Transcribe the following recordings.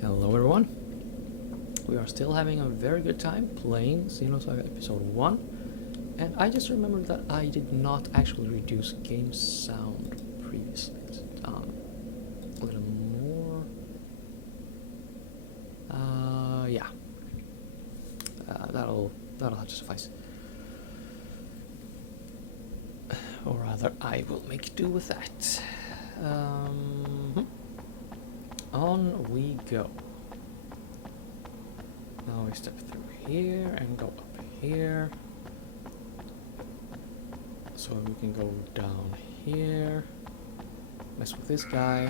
Hello everyone. We are still having a very good time playing Xenosaga Episode 1, and I just remembered that I did not actually reduce game sound previously. Let's down a little more. Yeah. That'll have to suffice. Or rather, I will make do with that. On we go. Now we step through here and go up here. So we can go down here. Mess with this guy.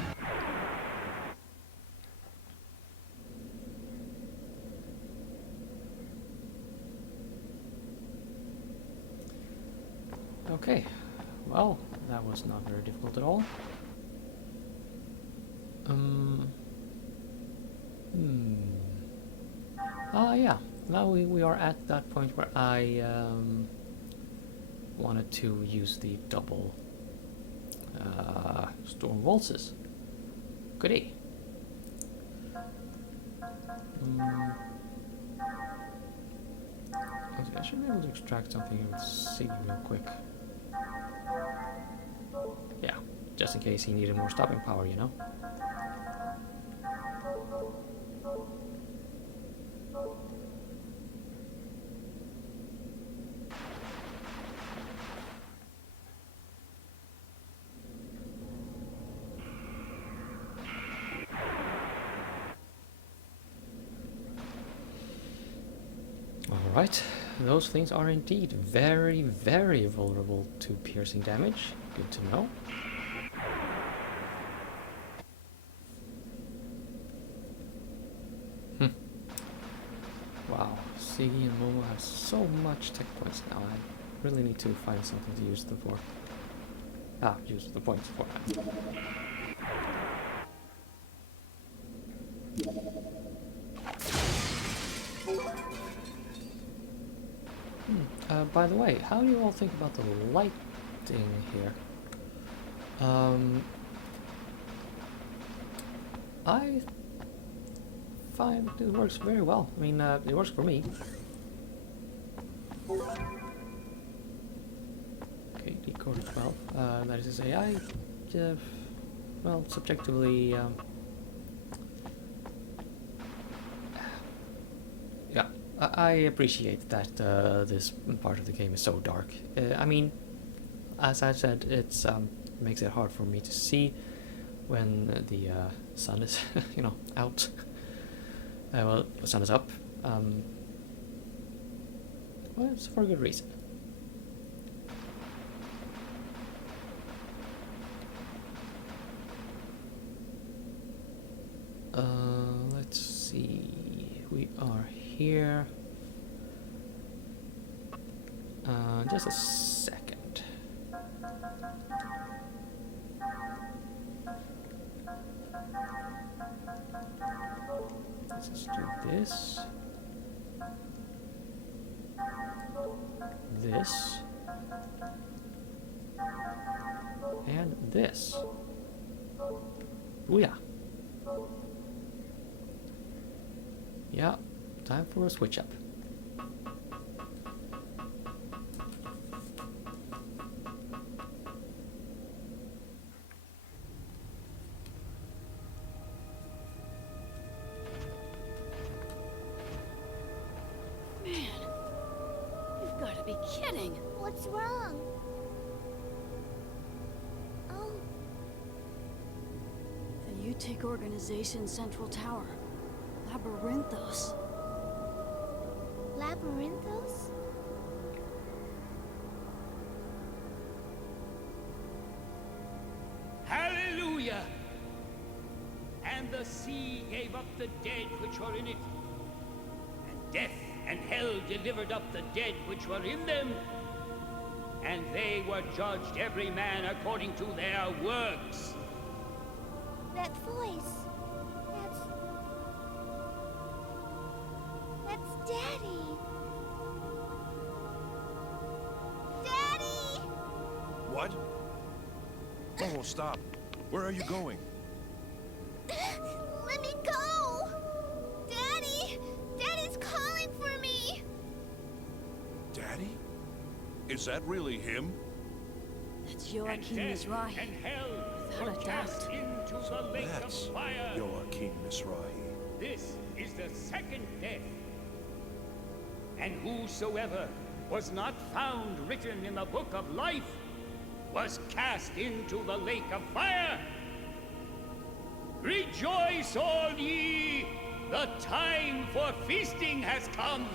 Okay. Well, that was not very difficult at all. Yeah. Now we are at that point where I wanted to use the double storm waltzes. Goody. I should be able to extract something with Siggy real quick. Yeah, just in case he needed more stopping power, you know? Alright, those things are indeed very, very vulnerable to piercing damage. Good to know. Wow, Siggy and Momo have so much tech points now. I really need to find something to use them for. Use the points for. By the way, how do you all think about the lighting here? I find it works very well. I mean, it works for me. Okay, decode 12. That is to say, well, subjectively, yeah, I appreciate that this part of the game is so dark. I mean, as I said, it's makes it hard for me to see when the sun is, out. Well, the sun is up. Well, it's for a good reason. Let's see. We are here. Just a second. Let's just do this. This. And this. Booyah. Yeah, time for a switch up. Kidding. What's wrong? Oh. The UTIC Organization Central Tower. Labyrinthos. Labyrinthos? Hallelujah! And the sea gave up the dead which were in it, and death and hell delivered up the dead which were in them, and they were judged every man according to their works. That voice. That's Daddy. Daddy! What? Oh, stop. Where are you going? Let me go! Is that really him? That's And Joachim death Mizrahi. and hell Without were a cast doubt. into the lake That's of fire. Joachim Mizrahi. This is the second death. And whosoever was not found written in the book of life was cast into the lake of fire. Rejoice all ye, the time for feasting has come.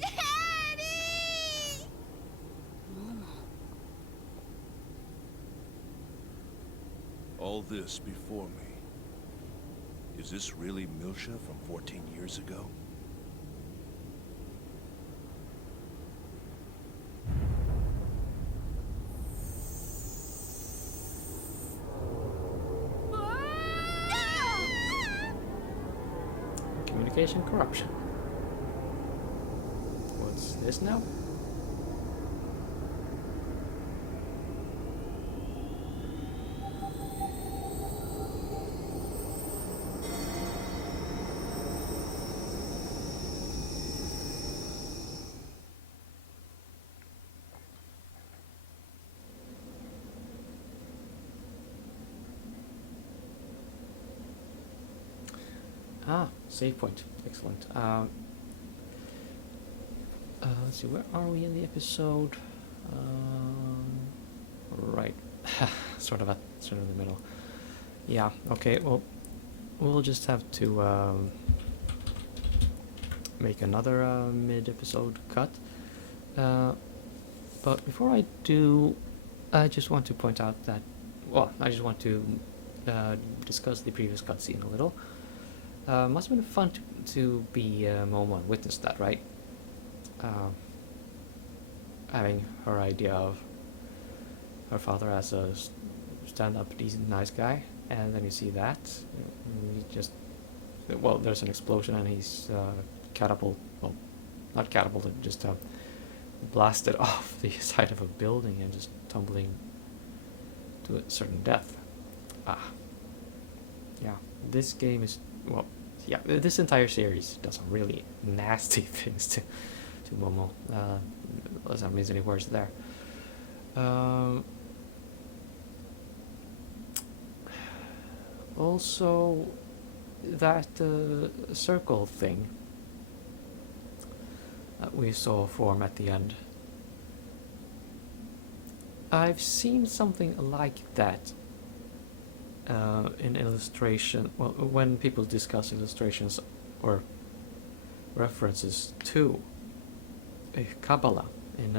Daddy! All this before me. Is this really Milsha from 14 years ago? Communication corruption. What's this now? Ah, save point. Excellent. Let's see, where are we in the episode? Right, sort of in the middle. Yeah. Okay. Well, we'll just have to make another mid-episode cut. But before I do, I just want to point out that, well, I just want to discuss the previous cutscene a little. Must have been fun to be Momo and witness that, right? Having her idea of her father as a stand-up, decent, nice guy, and then you see that, he just, well, there's an explosion and he's not catapulted, just blasted off the side of a building and just tumbling to a certain death. Yeah, this game is, well, yeah, this entire series does some really nasty things to Momo. Let's not miss any words there. Also, that circle thing that we saw form at the end. I've seen something like that in illustration. Well, when people discuss illustrations or references to Kabbalah in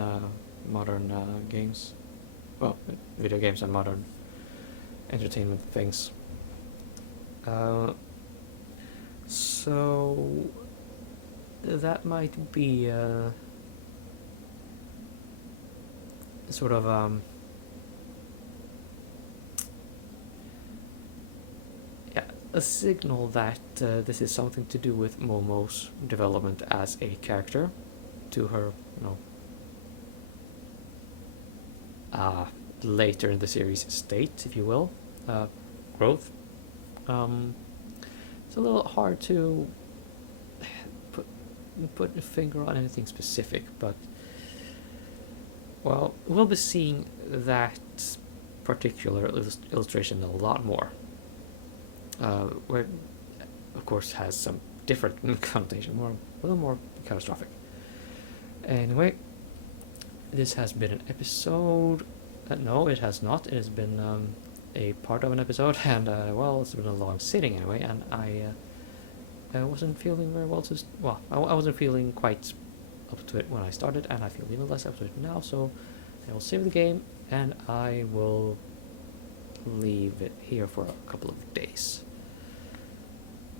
modern games, well, video games and modern entertainment things. So that might be sort of a signal that this is something to do with Momo's development as a character, to her, later in the series state, if you will, growth. It's a little hard to put a finger on anything specific, but, well, we'll be seeing that particular illustration a lot more. Where, of course, has some different connotation, a little more catastrophic. Anyway, this has been an episode. No, it has not. It has been a part of an episode, and well, it's been a long sitting anyway. And I wasn't feeling very well. I wasn't feeling quite up to it when I started, and I feel even less up to it now. So I will save the game, and I will leave it here for a couple of days.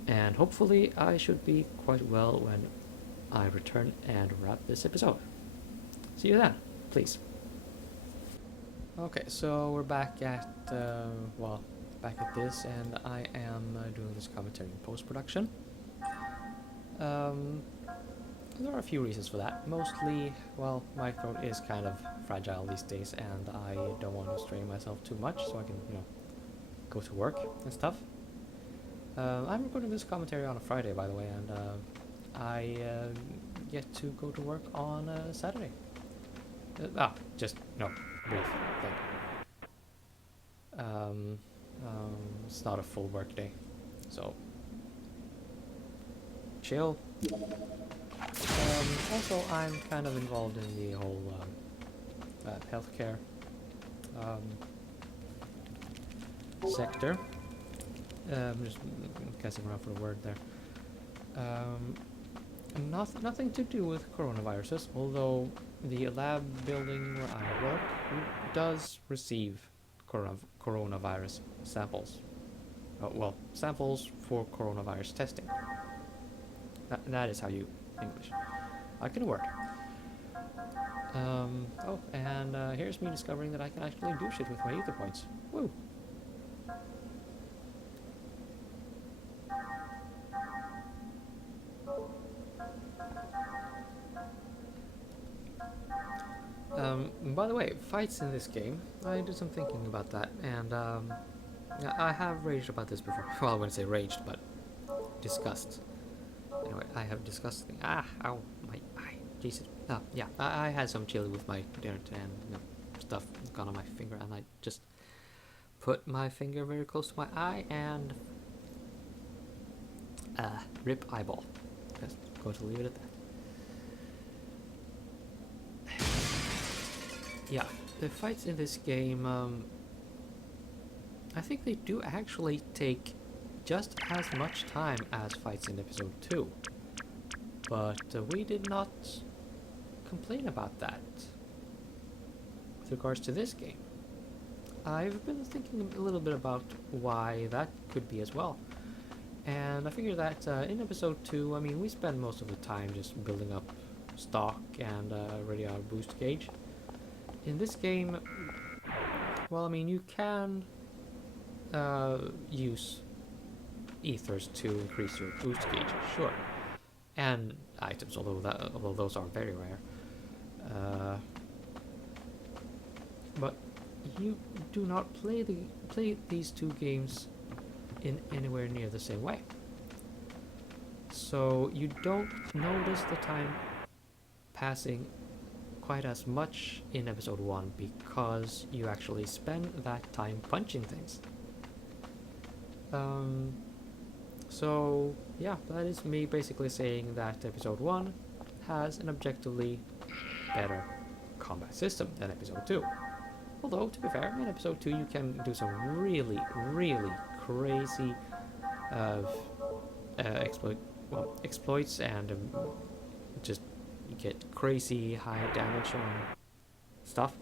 And hopefully I should be quite well when I return and wrap this episode. See you then, please. Okay, so we're back at, back at this, and I am doing this commentary in post-production. There are a few reasons for that. Mostly, well, my throat is kind of fragile these days, and I don't want to strain myself too much, so I can, go to work and stuff. I'm recording this commentary on a Friday, by the way, and I get to go to work on a Saturday. Just no brief thing. It's not a full work day, so chill. Also, I'm kind of involved in the whole healthcare sector. Just guessing around for a word there. Nothing to do with coronaviruses, although the lab building where I work does receive coronavirus samples. Samples for coronavirus testing. That is how you English. I can word. Here's me discovering that I can actually do shit with my ether points. Woo! By the way, fights in this game, I did some thinking about that, and I have raged about this before. Well, I wouldn't say raged, but discussed. Anyway, I have discussed. Ow, my eye. Jesus. Yeah, I had some chili with my dinner and stuff gone on my finger, and I just put my finger very close to my eye and rip eyeball. Just going to leave it at that. Yeah, the fights in this game, I think they do actually take just as much time as fights in episode 2. But we did not complain about that with regards to this game. I've been thinking a little bit about why that could be as well. And I figure that in episode 2, I mean, we spend most of the time just building up stock and ready our boost gauge. In this game, well, I mean, you can use ethers to increase your boost gauge, sure, and items, although those are very rare. But you do not play these two games in anywhere near the same way. So you don't notice the time passing quite as much in episode 1 because you actually spend that time punching things. So yeah, that is me basically saying that episode 1 has an objectively better combat system than episode 2. Although, to be fair, in episode 2 you can do some really, really crazy exploits and just get crazy high damage on stuff.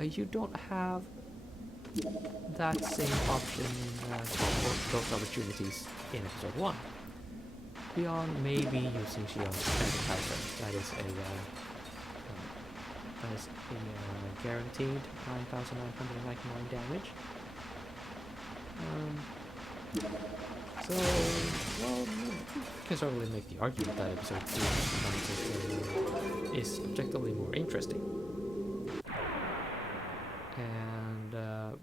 You don't have that same option or those opportunities in episode 1. Beyond maybe using Shion's Sanitizer, that is a guaranteed 9,999 damage. So, well, you can certainly make the argument that episode 2 is objectively more interesting. And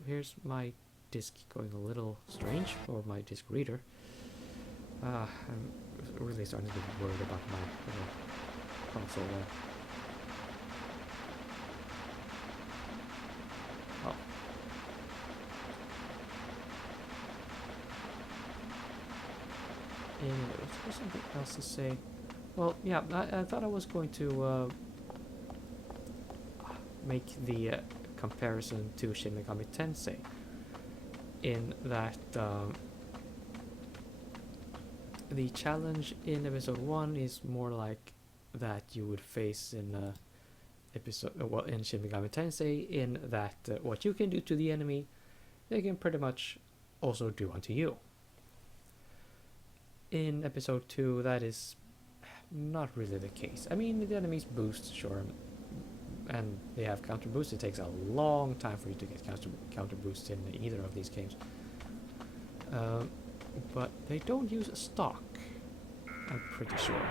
here's my disc going a little strange, or my disc reader. I'm really starting to get worried about my little console there. Oh. Anyway, was there something else to say? Well, yeah, I thought I was going to make the comparison to Shin Megami Tensei, in that the challenge in episode 1 is more like that you would face in in Shin Megami Tensei, in that what you can do to the enemy, they can pretty much also do unto you. In episode 2, that is not really the case. I mean, the enemies boost, sure, and they have counter boost. It takes a long time for you to get counter boost in either of these games. But they don't use stock, I'm pretty sure.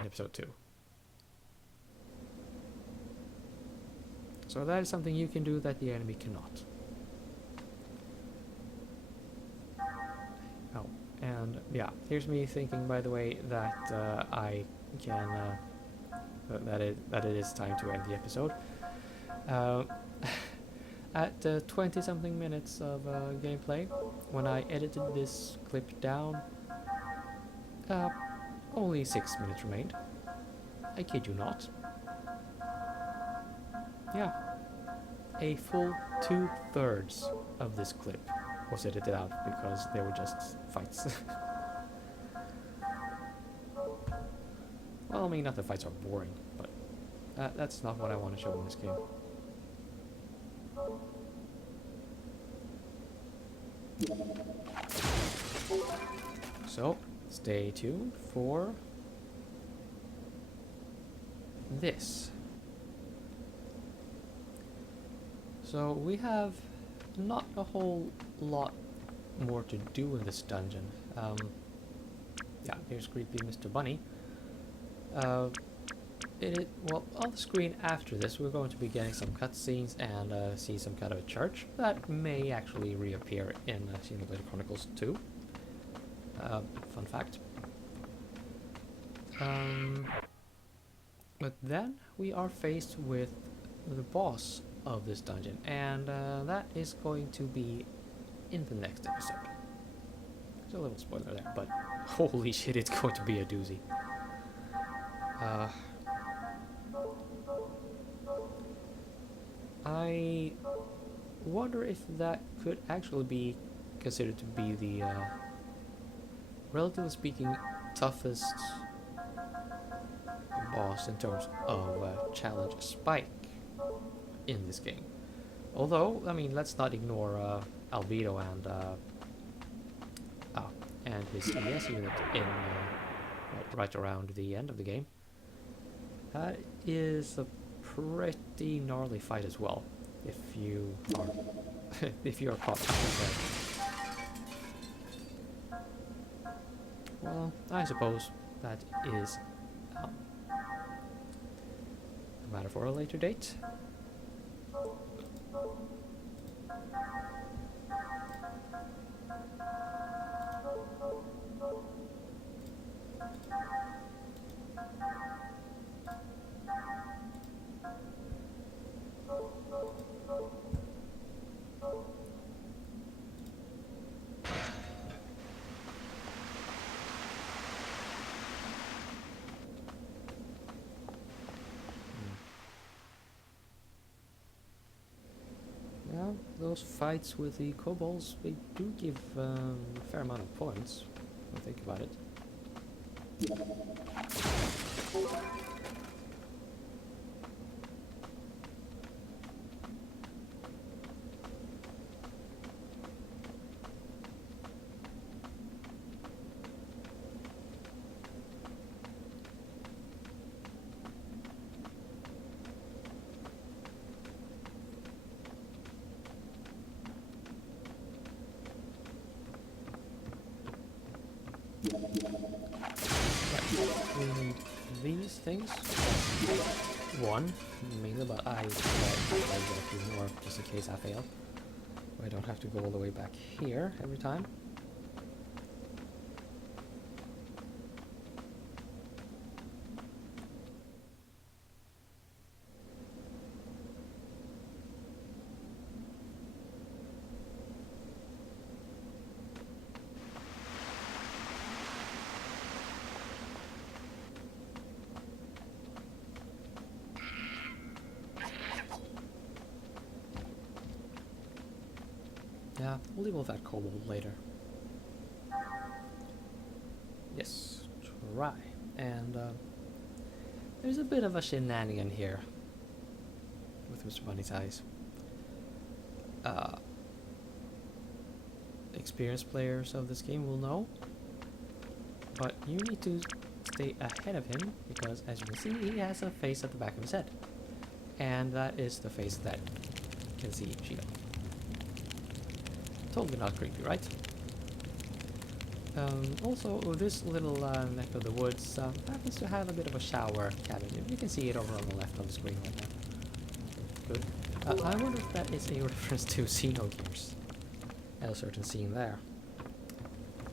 in episode 2. So that is something you can do that the enemy cannot. Oh, and yeah, here's me thinking, by the way, that I can that it is time to end the episode. At 20 something minutes of gameplay, when I edited this clip down, only 6 minutes remained. I kid you not. Yeah, a full 2/3 of this clip was edited out because they were just fights. Well, I mean, not that fights are boring, but that's not what I want to show in this game. So, stay tuned for this. So we have not a whole lot more to do in this dungeon. Yeah, here's creepy Mr. Bunny. Well, on the screen after this, we're going to be getting some cutscenes and see some kind of a church that may actually reappear in Xenoblade Chronicles 2. Fun fact. But then we are faced with the boss of this dungeon, and that is going to be in the next episode. There's a little spoiler there, but holy shit, it's going to be a doozy. I wonder if that could actually be considered to be the, relatively speaking, toughest boss in terms of challenge spike in this game. Although, I mean, let's not ignore Albedo and his ES unit in right around the end of the game. That is a pretty gnarly fight as well, if you are if you are caught unprepared. Well, I suppose that is a matter for a later date. Well, those fights with the kobolds, they do give a fair amount of points, when I think about it. We need these things. One, mainly, but I get a few more just in case I fail. I don't have to go all the way back here every time. Yeah, we'll deal with that kobold later. Yes, try. And there's a bit of a shenanigan here with Mr. Bunny's eyes. Experienced players of this game will know, but you need to stay ahead of him because, as you can see, he has a face at the back of his head, and that is the face that can see Shield. Totally not creepy, right? Also, this little neck of the woods happens to have a bit of a shower cabin. You can see it over on the left of the screen right now. Good. I wonder if that is a reference to Xenogears. A certain scene there.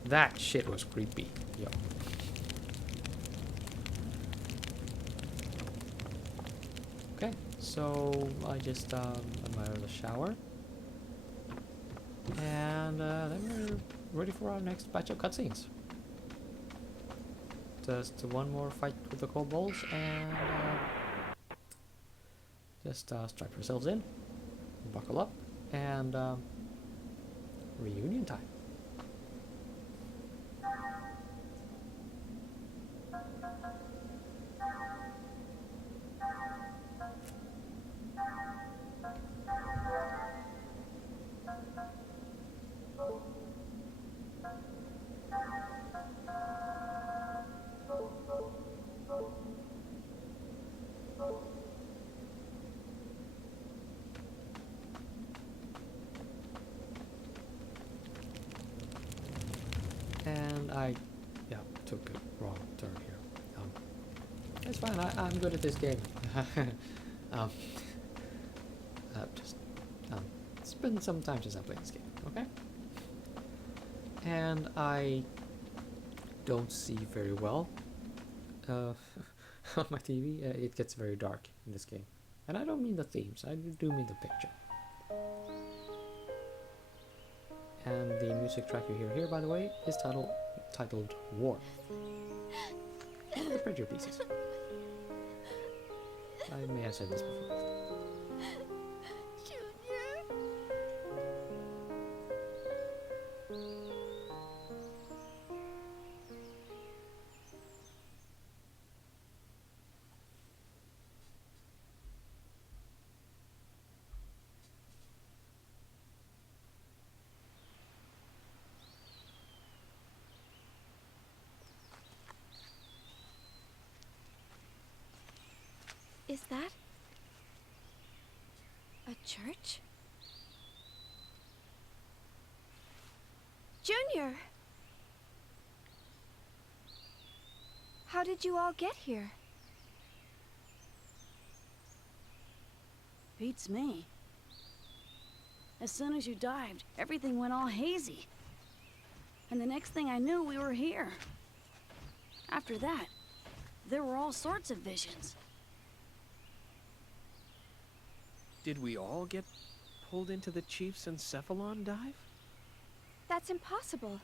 That shit was creepy, yo. Okay, so I just admire the shower. And then we're ready for our next batch of cutscenes. Just one more fight with the kobolds and just strap yourselves in, buckle up, and reunion time. And I, took a wrong turn here. It's fine. I'm good at this game. Just it's been some time since I played this game. Okay. And I don't see very well on my TV. It gets very dark in this game, and I don't mean the themes. I do mean the picture. And the music track you hear here, by the way, is titled Warmth. One of the prettier pieces. I may have said this before. Junior. Is that a church? Junior! How did you all get here? Beats me. As soon as you dived, everything went all hazy. And the next thing I knew, we were here. After that, there were all sorts of visions. Did we all get pulled into the Chief's Encephalon dive? That's impossible.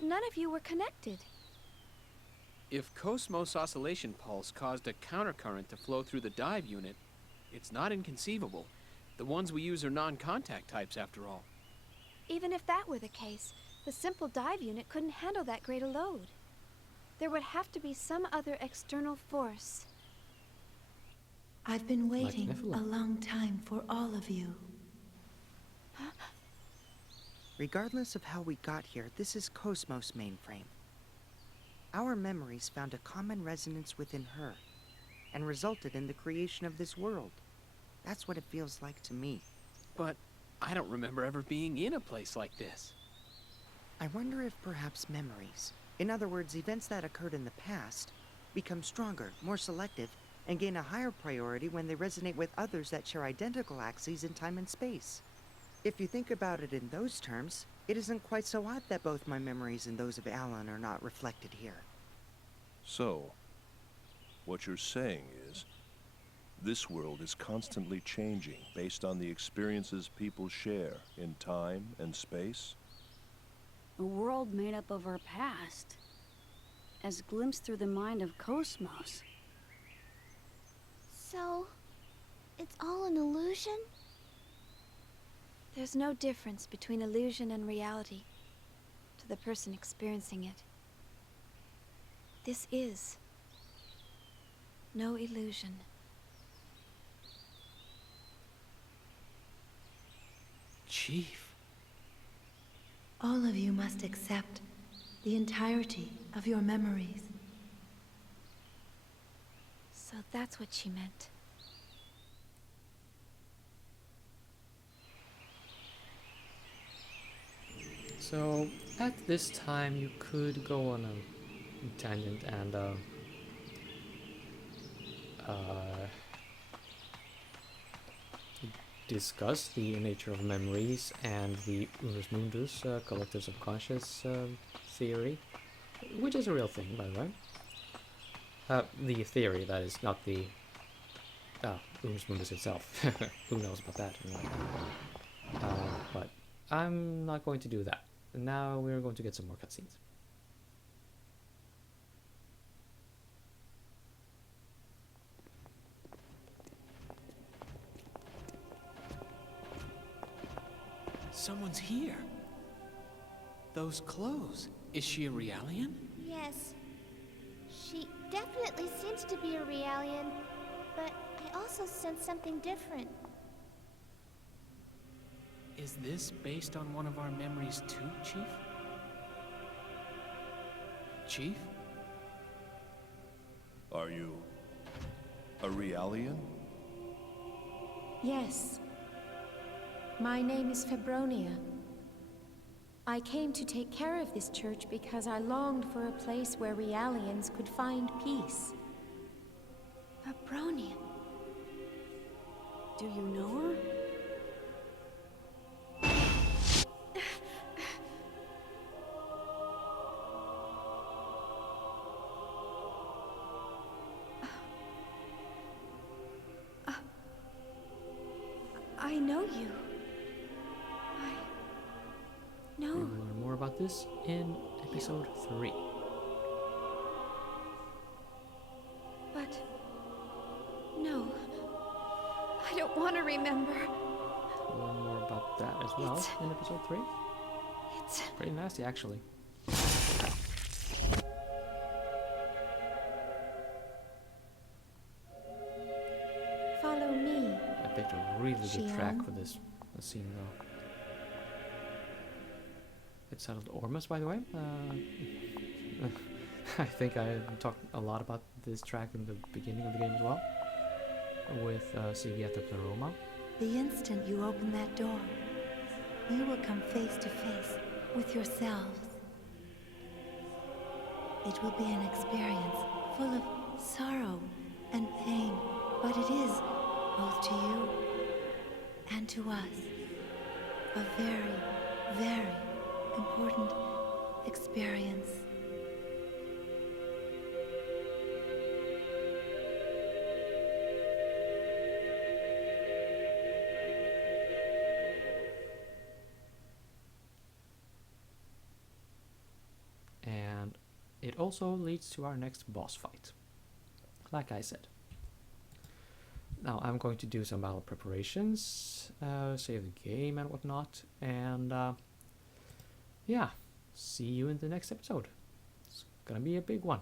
None of you were connected. If Cosmos Oscillation Pulse caused a countercurrent to flow through the dive unit, it's not inconceivable. The ones we use are non-contact types, after all. Even if that were the case, the simple dive unit couldn't handle that great a load. There would have to be some other external force. I've been waiting Encephalon. a long time for all of you. Regardless of how we got here, this is Cosmos mainframe. Our memories found a common resonance within her, and resulted in the creation of this world. That's what it feels like to me. But I don't remember ever being in a place like this. I wonder if perhaps memories, in other words, events that occurred in the past, become stronger, more selective, and gain a higher priority when they resonate with others that share identical axes in time and space. If you think about it in those terms, it isn't quite so odd that both my memories and those of Alan are not reflected here. So, what you're saying is, this world is constantly changing based on the experiences people share in time and space? A world made up of our past, as glimpsed through the mind of Cosmos. So, it's all an illusion? There's no difference between illusion and reality to the person experiencing it. This is no illusion. Chief. All of you must accept the entirety of your memories. So that's what she meant. So at this time you could go on a tangent and discuss the nature of memories and the Unus Mundus, collective subconscious theory, which is a real thing, by the way. The theory, that is, not the Unus Mundus itself. Who knows about that? Anyway. But I'm not going to do that. Now we're going to get some more cutscenes. Someone's here. Those clothes. Is she a Realian? Yes. She definitely seems to be a Realian, but I also sense something different. Is this based on one of our memories too, Chief? Chief? Are you a Realian? Yes. My name is Febronia. I came to take care of this church because I longed for a place where Realians could find peace. Febronia. Do you know her? I know you. We will learn more about this in episode 3. But... no. I don't want to remember. We'll learn more about that as well in episode 3. It's... pretty nasty, actually. follow me. I picked a really good track Xian. for this scene, though. It settled Ormus, by the way. I think I talked a lot about this track in the beginning of the game as well, with Sigietta Pleroma. The instant you open that door, you will come face to face with yourselves. It will be an experience full of sorrow and pain, but it is, both to you and to us, a very, very important experience. And it also leads to our next boss fight, like I said. Now I'm going to do some battle preparations, save the game and whatnot, and yeah, see you in the next episode. It's gonna be a big one.